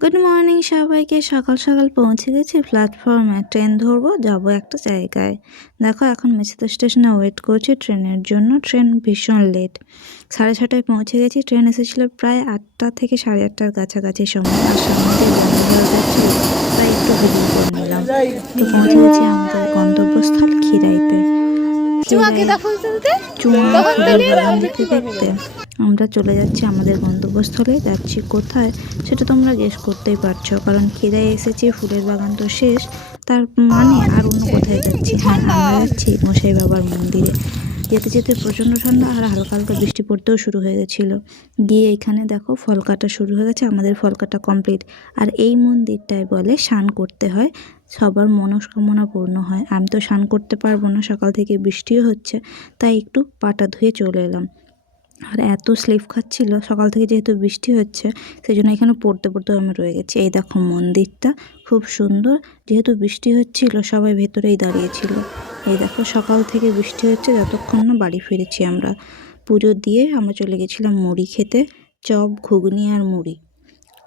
Good morning সবাইকে। সকাল সকাল পৌঁছে গেছি প্ল্যাটফর্মে। ট্রেন ধরবো, যাবো একটা জায়গায়। দেখো এখন মেছেদা স্টেশনে ওয়েট করছি ট্রেনের জন্য। ট্রেন ভীষণ লেট। 6:30টায় পৌঁছে গেছি। ট্রেন এসেছিলো প্রায় 8টা থেকে 8:30টার কাছাকাছি সময়। আর সামনে দিয়ে বন্ধ যাচ্ছিল, তাই একটু ভিডিও করে নিলাম। তো পৌঁছে গেছি আমাদের গন্তব্যস্থল খিরাইতে। চুমা ফুলের বাগান দেখতে দেখতে আমরা চলে যাচ্ছি আমাদের গন্তব্যস্থলে। যাচ্ছি কোথায় সেটা তোমরা গেস করতেই পারছো, কারণ খিরায় এসেছি, ফুলের বাগান তো শেষ, তার মানে আর অন্য কোথায় যাচ্ছি? হ্যাঁ, আমরা যাচ্ছি গোসাই বাবার মন্দিরে। যেতে যেতে প্রচণ্ড ঠান্ডা আর হালকা হালকা বৃষ্টি পড়তেও শুরু হয়ে গেছিলো। গিয়ে এখানে দেখো ফল কাটা শুরু হয়ে গেছে। আমাদের ফল কাটা কমপ্লিট। আর এই মন্দিরটায় বলে স্নান করতে হয়, সবার মনস্কামনা পূর্ণ হয়। আমি তো স্নান করতে পারবো না, সকাল থেকে বৃষ্টিও হচ্ছে, তাই একটু পাটা ধুয়ে চলে এলাম। আর এত স্লিপ খাচ্ছিল সকাল থেকে, যেহেতু বৃষ্টি হচ্ছে সেই জন্য এখানে পড়তে পড়তেও আমি রয়ে গেছি। এই দেখো মন্দিরটা খুব সুন্দর। যেহেতু বৃষ্টি হচ্ছিল সবাই ভেতরেই দাঁড়িয়েছিল। এই দেখো সকাল থেকে বৃষ্টি হচ্ছে যতক্ষণ না বাড়ি ফিরেছি আমরা। পুজো দিয়ে আমরা চলে গেছিলাম মুড়ি খেতে, চপ, ঘুগনি আর মুড়ি।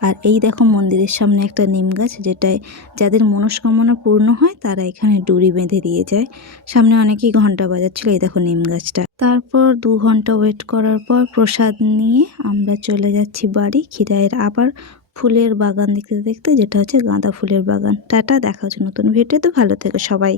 আর এই দেখো মন্দিরের সামনে একটা নিম গাছ, যেটায় যাদের মনস্কামনা পূর্ণ হয় তারা এখানে ডুরি বেঁধে দিয়ে যায়। সামনে অনেকেই ঘন্টা বাজাচ্ছিল। এই দেখো নিম গাছটা। তারপর 2 ঘন্টা ওয়েট করার পর প্রসাদ নিয়ে আমরা চলে যাচ্ছি বাড়ি। খিরাইয়ের আবার ফুলের বাগান দেখতে দেখতে, যেটা হচ্ছে গাঁদা ফুলের বাগান। টাটা, দেখা হচ্ছে নতুন ভিডিওতে। ভালো থেকো সবাই।